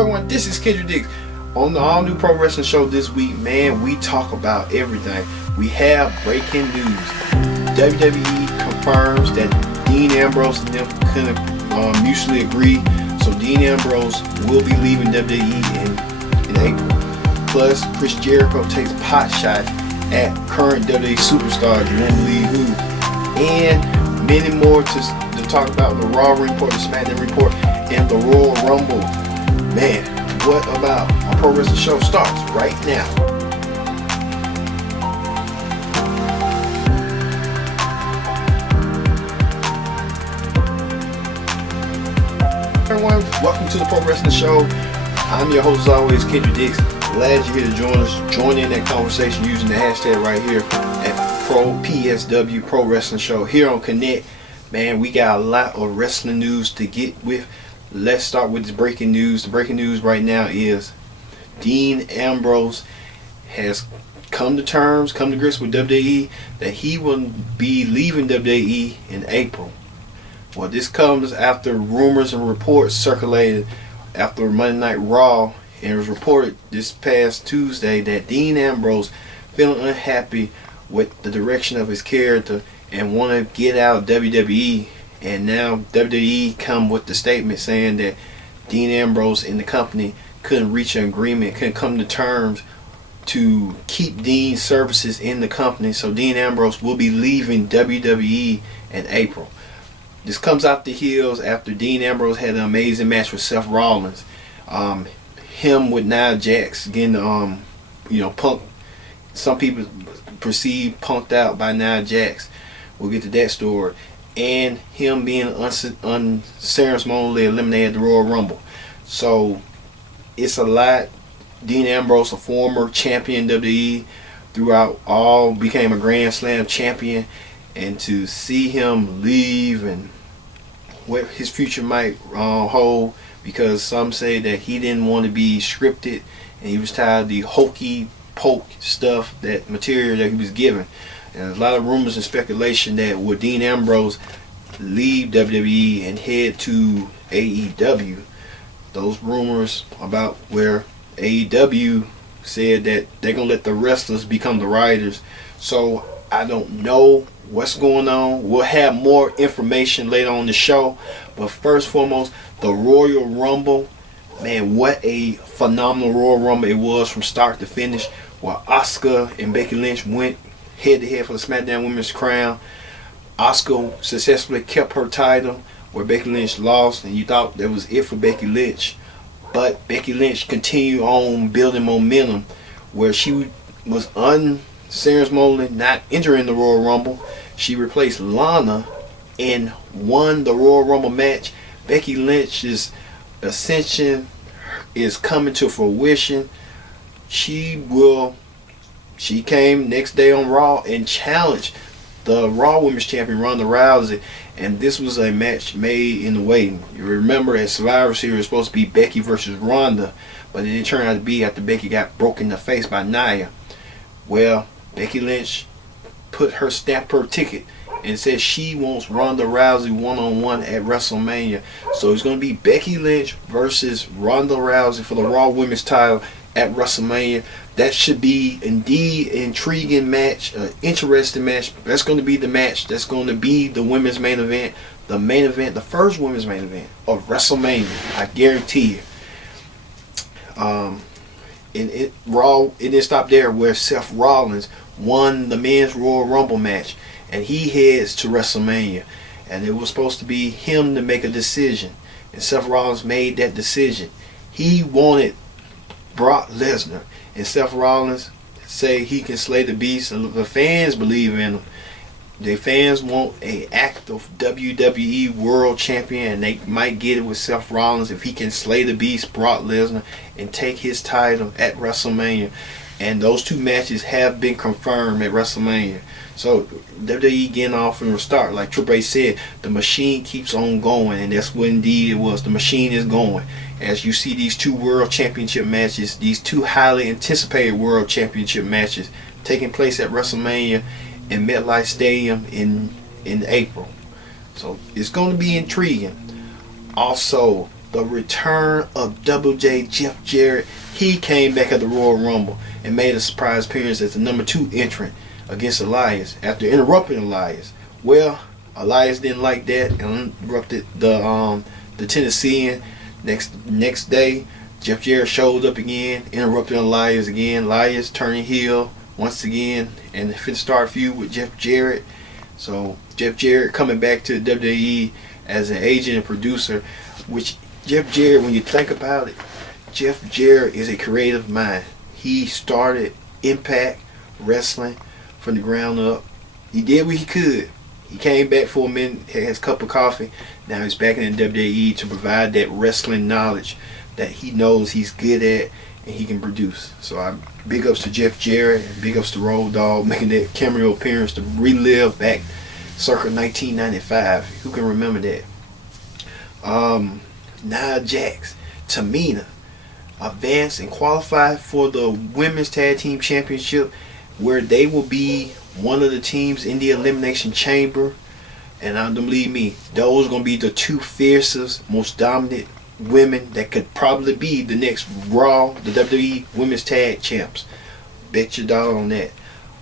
everyone, this is Kendrick Dix. On the all new pro wrestling show this week, man, we talk about everything. We have breaking news. WWE confirms that Dean Ambrose and them couldn't mutually agree. So Dean Ambrose will be leaving WWE in April. Plus, Chris Jericho takes pot shots at current WWE superstars, you won't believe who. And many more to talk about. The Raw report, the SmackDown report, and the Royal Rumble. Man, what about a pro wrestling show starts right now. Everyone, welcome to the Pro Wrestling Show. I'm your host as always, Kendrick Dix. Glad you're here to join us. Join in that conversation using the hashtag right here at PSW Pro Wrestling Show here on Connect. Man, we got a lot of wrestling news to get with. Let's start with this breaking news. The breaking news right now is Dean Ambrose has come to grips with WWE that he will be leaving WWE in April. Well, this comes after rumors and reports circulated after Monday Night Raw, and it was reported this past Tuesday that Dean Ambrose feeling unhappy with the direction of his character and want to get out of WWE. And now WWE come with the statement saying that Dean Ambrose and the company couldn't reach an agreement, couldn't come to terms to keep Dean's services in the company. So Dean Ambrose will be leaving WWE in April. This comes out the heels after Dean Ambrose had an amazing match with Seth Rollins. Him with Nia Jax getting punked. Some people perceive punked out by Nia Jax. We'll get to that story. And him being unceremoniously eliminated at the Royal Rumble. So it's a lot. Dean Ambrose, a former champion WWE, throughout all became a Grand Slam champion, and to see him leave and what his future might hold, because some say that he didn't want to be scripted and he was tired of the hokey poke stuff, that material that he was given. And there's a lot of rumors and speculation that would Dean Ambrose leave WWE and head to AEW. Those rumors about where AEW said that they're going to let the wrestlers become the writers. So I don't know what's going on. We'll have more information later on the show. But first and foremost, the Royal Rumble. Man, what a phenomenal Royal Rumble it was from start to finish, where Asuka and Becky Lynch went head to head for the SmackDown Women's crown. Asuka successfully kept her title, where Becky Lynch lost, and you thought that was it for Becky Lynch. But Becky Lynch continued on building momentum, where she was unceremoniously not entering the Royal Rumble. She replaced Lana and won the Royal Rumble match. Becky Lynch's ascension is coming to fruition. She came next day on Raw and challenged the Raw Women's Champion Ronda Rousey, and this was a match made in the waiting. You remember at Survivor Series it was supposed to be Becky versus Ronda, but it didn't turn out to be after Becky got broken in the face by Nia. Well, Becky Lynch put her stamp her ticket and said she wants Ronda Rousey one-on-one at WrestleMania. So it's going to be Becky Lynch versus Ronda Rousey for the Raw Women's title at WrestleMania. That should be indeed an intriguing match, an interesting match. That's going to be the match. That's going to be the women's main event. The main event, the first women's main event of WrestleMania. I guarantee you. Raw, it didn't stop there, where Seth Rollins won the men's Royal Rumble match, and he heads to WrestleMania. And it was supposed to be him to make a decision, and Seth Rollins made that decision. He wanted Brock Lesnar, and Seth Rollins say he can slay the beast, and the fans believe in him. The fans want an active WWE World Champion, and they might get it with Seth Rollins if he can slay the beast, Brock Lesnar, and take his title at WrestleMania. And those two matches have been confirmed at WrestleMania. So WWE getting off from the start, like Triple H said, the machine keeps on going, and that's what indeed it was. The machine is going. As you see these two World Championship matches, these two highly anticipated World Championship matches taking place at WrestleMania in MetLife Stadium in April. So it's going to be intriguing. Also, the return of Double J Jeff Jarrett. He came back at the Royal Rumble and made a surprise appearance as the number 2 entrant against Elias after interrupting Elias. Well, Elias didn't like that and interrupted the Tennessean. Next day, Jeff Jarrett showed up again, interrupting Elias again. Elias turning heel once again and finna start a feud with Jeff Jarrett. So Jeff Jarrett coming back to the WWE as an agent and producer, which Jeff Jarrett, when you think about it, Jeff Jarrett is a creative mind. He started Impact Wrestling from the ground up. He did what he could. He came back for a minute, had his cup of coffee. Now he's back in the WWE to provide that wrestling knowledge that he knows he's good at and he can produce. So I big ups to Jeff Jarrett and big ups to Road Dogg making that cameo appearance to relive back circa 1995. Who can remember that? Nia Jax, Tamina advanced and qualified for the Women's Tag Team Championship, where they will be one of the teams in the Elimination Chamber. And don't believe me, those are going to be the 2 fiercest, most dominant women that could probably be the next Raw, the WWE Women's Tag Champs. Bet your dollar on that.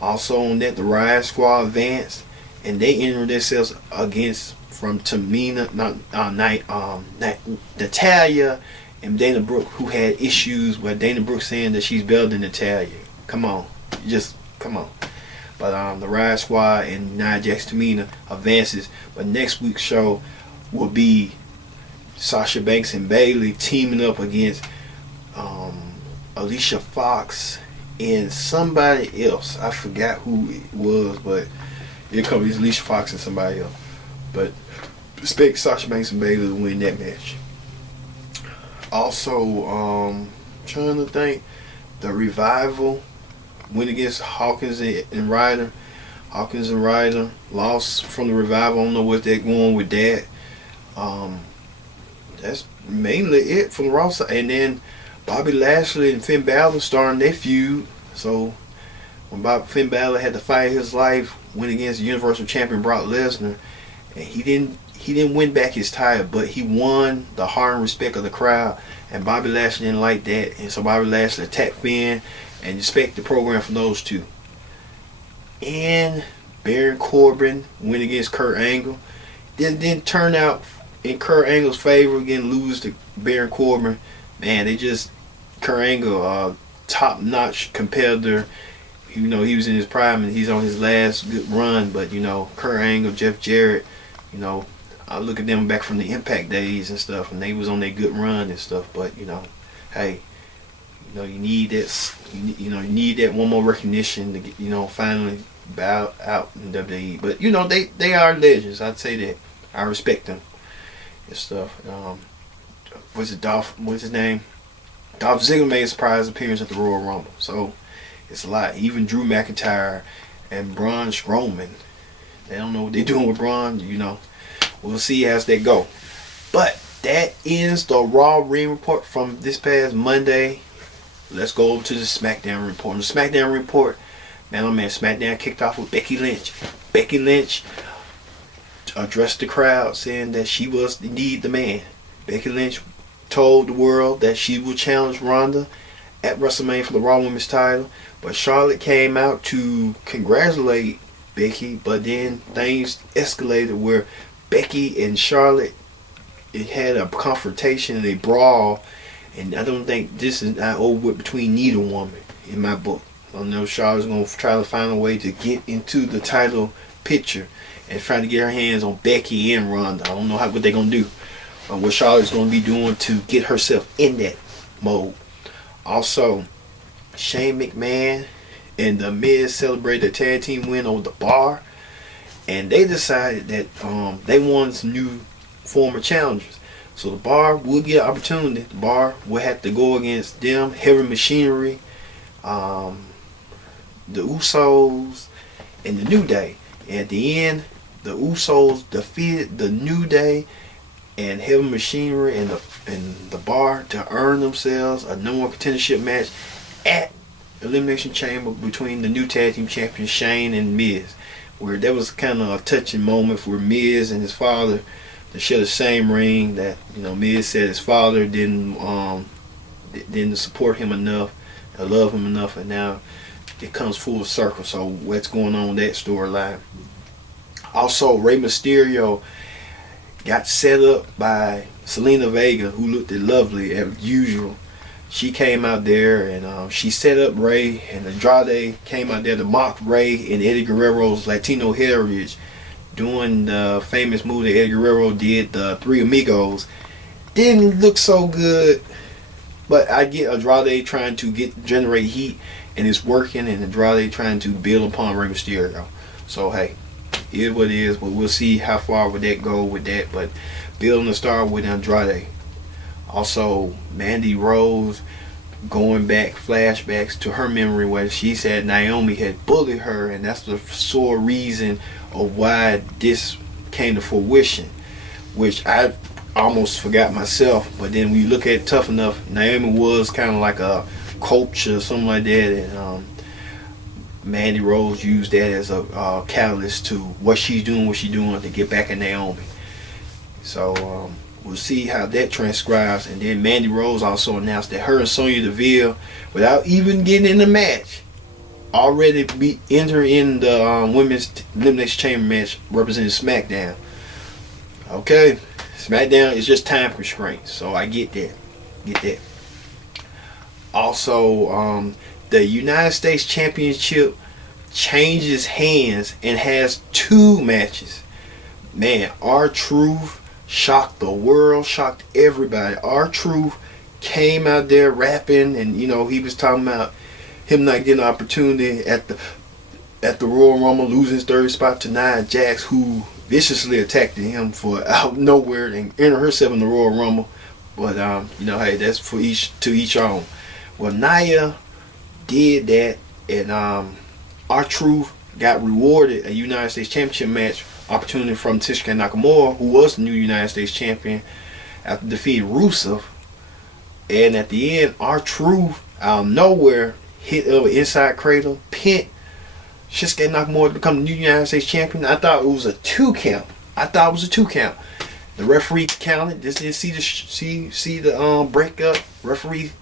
Also on that, the Riot Squad advanced, and they entered themselves against from Tamina, Natalya and Dana Brooke, who had issues with Dana Brooke saying that she's better than Natalya. Come on, just come on. But the Riot Squad and Nia Jax, Tamina advances. But next week's show will be Sasha Banks and Bayley teaming up against Alicia Fox and somebody else. I forgot who it was, but it could be Alicia Fox and somebody else. But expect Sasha Banks and Bayley to win that match. Also, trying to think, the Revival went against Hawkins and Ryder. Hawkins and Ryder lost from the Revival. I don't know what they're going with that. That's mainly it from the Raw side. And then Bobby Lashley and Finn Balor starting their feud. So when Finn Balor had to fight his life, went against Universal Champion Brock Lesnar, and he didn't win back his title, but he won the heart and respect of the crowd. And Bobby Lashley didn't like that, and so Bobby Lashley attacked Finn, and respect the program from those two. And Baron Corbin went against Kurt Angle. Didn't turn out in Kurt Angle's favor. Again, lose to Baron Corbin. Man, Kurt Angle, top-notch competitor. You know, he was in his prime and he's on his last good run. But, you know, Kurt Angle, Jeff Jarrett, you know, I look at them back from the Impact days and stuff, and they was on their good run and stuff. But, you know, hey, you know, you need that. You need that one more recognition to get, you know, finally bow out in WWE. But you know, they are legends. I'd say that. I respect them and stuff. What's his name? Dolph Ziggler made a surprise appearance at the Royal Rumble. So it's a lot. Even Drew McIntyre and Braun Strowman. They don't know what they're doing with Braun. You know, we'll see as they go. But that ends the Raw Ring Report from this past Monday. Let's go over to the SmackDown Report. The SmackDown Report, man, SmackDown kicked off with Becky Lynch. Becky Lynch addressed the crowd saying that she was indeed the man. Becky Lynch told the world that she will challenge Ronda at WrestleMania for the Raw Women's title. But Charlotte came out to congratulate Becky, but then things escalated where Becky and Charlotte, it had a confrontation and a brawl. And I don't think this is not over with between neither woman in my book. I know Charlotte's going to try to find a way to get into the title picture and try to get her hands on Becky and Ronda. I don't know what they're going to do. What Charlotte's going to be doing to get herself in that mode. Also, Shane McMahon and The Miz celebrated their tag team win over The Bar. And they decided that they wanted some new former challengers. So The Bar will get an opportunity. The Bar will have to go against them, Heavy Machinery, the Usos, and the New Day. And at the end, the Usos defeated the New Day and Heavy Machinery and the Bar to earn themselves a number one contendership match at Elimination Chamber between the new tag team champions Shane and Miz, where there was kind of a touching moment for Miz and his father to share the same ring. That, you know, Miz said his father didn't support him enough, love him enough, and now it comes full circle. So what's going on with that storyline? Also, Rey Mysterio got set up by Selena Vega, who looked lovely as usual. She came out there and she set up Rey, and Andrade came out there to mock Rey and Eddie Guerrero's Latino heritage, doing the famous move that Eddie Guerrero did, the Three Amigos. Didn't look so good, but I get Andrade trying to generate heat, and it's working, and Andrade trying to build upon Rey Mysterio. So hey, it is what it is, but we'll see how far would that go with that. But building a star with Andrade. Also, Mandy Rose going back flashbacks to her memory where she said Naomi had bullied her, and that's the sole reason of why this came to fruition, which I almost forgot myself. But then when you look at it tough enough, Naomi was kind of like a coach or something like that, and Mandy Rose used that as a catalyst to what she's doing to get back at Naomi. So we'll see how that transcribes. And then Mandy Rose also announced that her and Sonya Deville, without even getting in the match, already enter in the women's elimination chamber match representing SmackDown. Okay, SmackDown is just time constraints, so I get that. Also, the United States Championship changes hands and has 2 matches. Man, R-Truth shocked the world, shocked everybody. R-Truth came out there rapping, and you know, he was talking about him not getting an opportunity at the Royal Rumble, losing his 3rd spot to Nia Jax, who viciously attacked him for out of nowhere and entered herself in the Royal Rumble. But you know, hey, that's to each own. Well, Nia did that, and R-Truth got rewarded a United States Championship match opportunity from Shinsuke Nakamura, who was the new United States Champion, after defeating Rusev. And at the end, R-Truth out of nowhere hit an inside cradle, pinned Shinsuke Nakamura to become the new United States Champion. I thought it was a 2 count. The referee counted. Just didn't see the breakup. Referee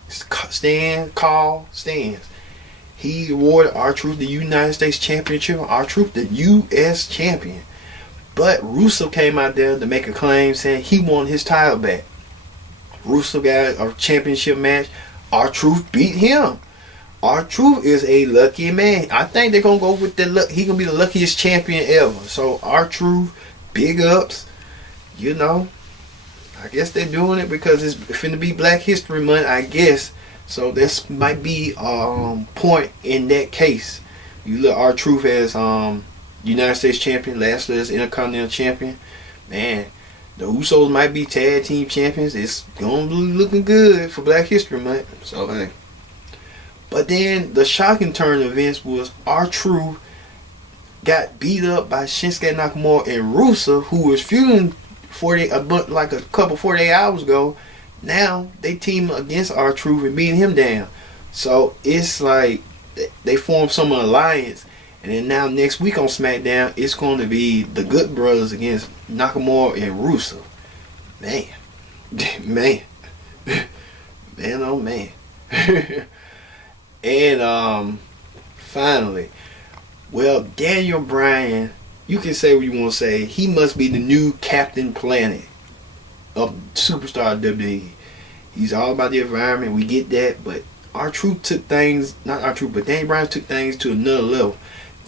stands. He awarded R-Truth the United States Championship. R-Truth the U.S. Champion. But Rusev came out there to make a claim saying he wanted his title back. Rusev got a championship match. R-Truth beat him. R-Truth is a lucky man. I think they're going to go with the luck. He's going to be the luckiest champion ever. So R-Truth, big ups. You know, I guess they're doing it because it's finna be Black History Month, I guess. So this might be a point in that case. You look R-Truth as United States Champion, Lashley as Intercontinental Champion. Man, the Usos might be Tag Team Champions. It's gonna be looking good for Black History Month. So hey. But then the shocking turn of events was R-Truth got beat up by Shinsuke Nakamura and Rusev, who was feuding 48 hours ago. Now they team against R-Truth and beating him down. So it's like they formed some alliance. And then now next week on SmackDown, it's going to be the Good Brothers against Nakamura and Rusev. Man, oh man. And finally, well, Daniel Bryan, you can say what you want to say. He must be the new Captain Planet of superstar WWE. He's all about the environment. We get that, but R-Truth took things, not R-Truth, but Daniel Bryan took things to another level.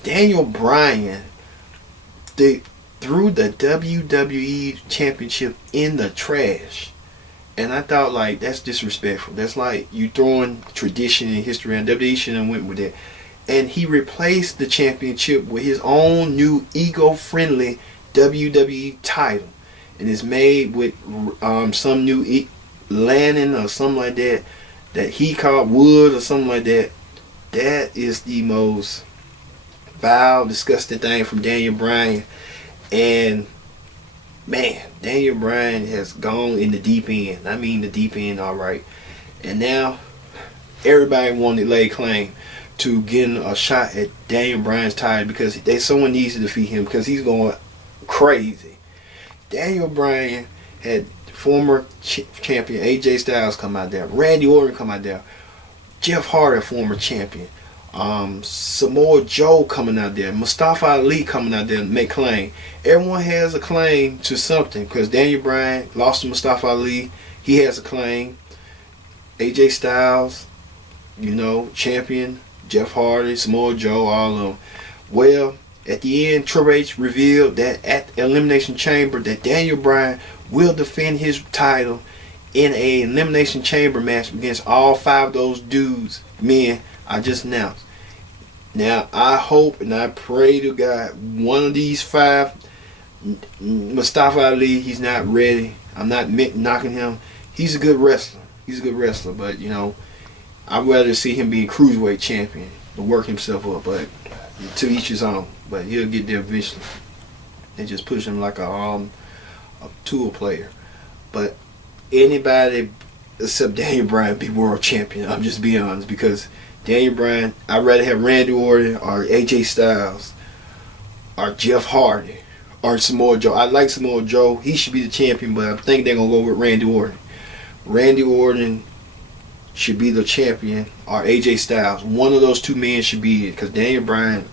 Daniel Bryan threw the WWE Championship in the trash. And I thought, like, that's disrespectful. That's like you throwing tradition and history, and WWE shouldn't have went with that. And he replaced the championship with his own new ego-friendly WWE title. And it's made with some new Lannon or something like that, that he called Wood or something like that. That is the most vile, disgusting thing from Daniel Bryan. And man, Daniel Bryan has gone in the deep end. I mean the deep end, alright. And now everybody wanted to lay claim to getting a shot at Daniel Bryan's title because someone needs to defeat him because he's going crazy. Daniel Bryan had former champion AJ Styles come out there, Randy Orton come out there, Jeff Hardy, former champion, Samoa Joe coming out there, Mustafa Ali coming out there and make claim. Everyone has a claim to something because Daniel Bryan lost to Mustafa Ali. He has a claim. AJ Styles, champion, Jeff Hardy, Samoa Joe, all of them. Well, at the end, Triple H revealed that at Elimination Chamber that Daniel Bryan will defend his title in a Elimination Chamber match against all 5 of those men I just announced. Now, I hope and I pray to God one of these 5, Mustafa Ali, he's not ready. I'm not knocking him. He's a good wrestler. But, I'd rather see him being Cruiserweight champion to work himself up. But to each his own. But he'll get there eventually. They just push him like a tool player. But anybody except Daniel Bryan be world champion. I'm just being honest, because Daniel Bryan, I'd rather have Randy Orton or AJ Styles or Jeff Hardy or Samoa Joe. I like Samoa Joe. He should be the champion, but I think they're going to go with Randy Orton. Randy Orton should be the champion, or AJ Styles. One of those 2 men should be it, because Daniel Bryan,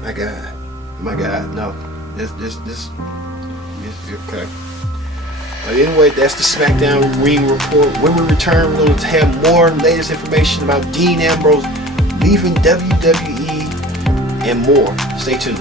my God, no. This okay. But anyway, that's the SmackDown Ring Report. When we return, we're going to have more latest information about Dean Ambrose leaving WWE and more. Stay tuned.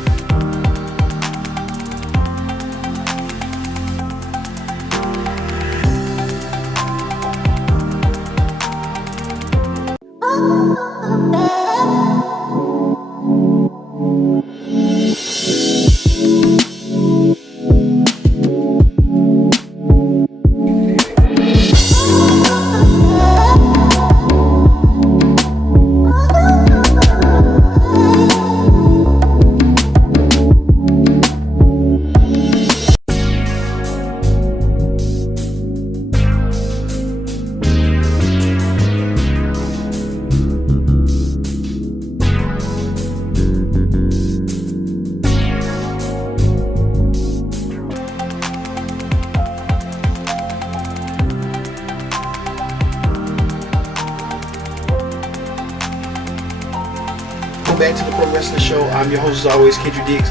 Back to the Pro Wrestling Show. I'm your host as always, Kendrick Dix.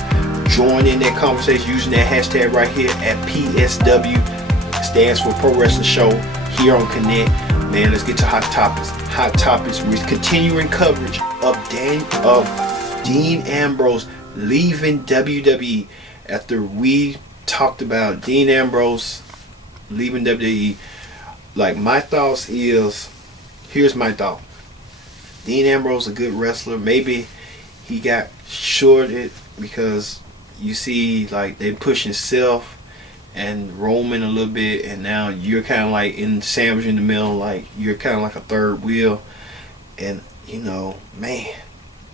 Join in that conversation using that hashtag right here at PSW. Stands for Pro Wrestling Show here on Connect. Man, let's get to hot topics. We're continuing coverage of Dean Ambrose leaving WWE. After we talked about Dean Ambrose leaving WWE, like, my thoughts is, here's my thought. Dean Ambrose a good wrestler. Maybe he got shorted because you see, like, they pushing Seth and Roman a little bit, and now you're kind of like sandwiched in the middle, like you're kind of like a third wheel. And man,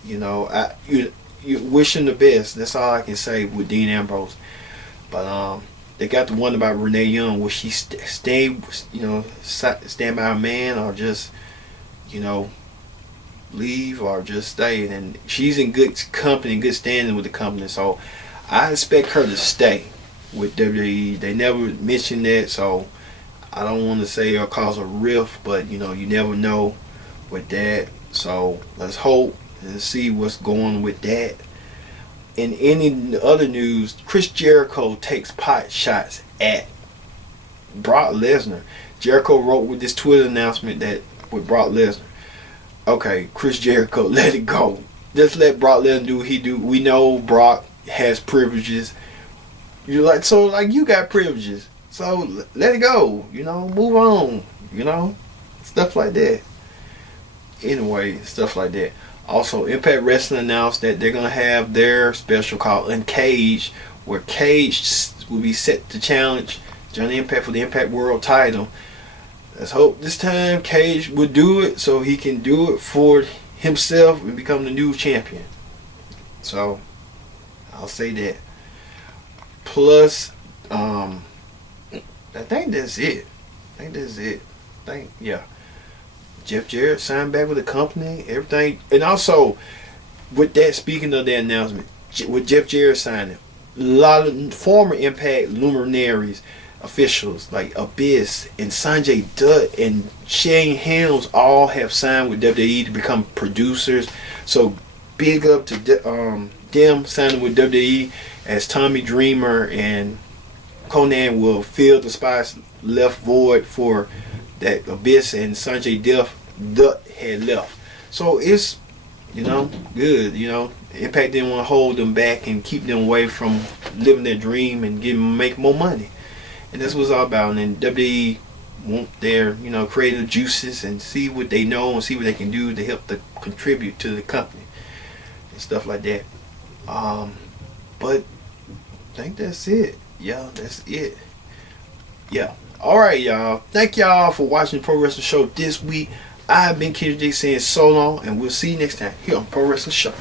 you wish him the best. That's all I can say with Dean Ambrose. But they got the one about Renee Young. Will she stand by her man, or just leave, or just stay? And she's in good company, good standing with the company, so I expect her to stay with WWE. They never mentioned that, so I don't want to say or cause a rift, but you never know with that. So let's hope and see what's going with that. In any other news, Chris Jericho takes pot shots at Brock Lesnar. Jericho wrote with this Twitter announcement that with Brock Lesnar, okay, Chris Jericho, let it go. Just let Brock Lesnar do what he do. We know Brock has privileges. You got privileges. So let it go. Move on. Stuff like that. Anyway, stuff like that. Also, Impact Wrestling announced that they're going to have their special called Uncaged, where Cage will be set to challenge Johnny Impact for the Impact World title. Let's hope this time Cage will do it so he can do it for himself and become the new champion. So, I'll say that. Plus, I think that's it. Yeah. Jeff Jarrett signed back with the company, everything. And also, with that, speaking of that announcement, with Jeff Jarrett signing, lot of former Impact luminaries, officials like Abyss and Sanjay Dutt and Shane Helms all have signed with WWE to become producers. So big up to them signing with WWE, as Tommy Dreamer and Conan will fill the spots left void for that Abyss and Sanjay Dutt had left. So it's, good. Impact didn't want to hold them back and keep them away from living their dream and make more money. And that's what it's all about. And then WWE want their, creative juices and see what they know and see what they can do to help to contribute to the company and stuff like that. But I think that's it. Yeah, that's it. Yeah. Alright, y'all. Thank y'all for watching the Pro Wrestling Show this week. I've been Kendrick J saying so long, and we'll see you next time here on Pro Wrestling Show.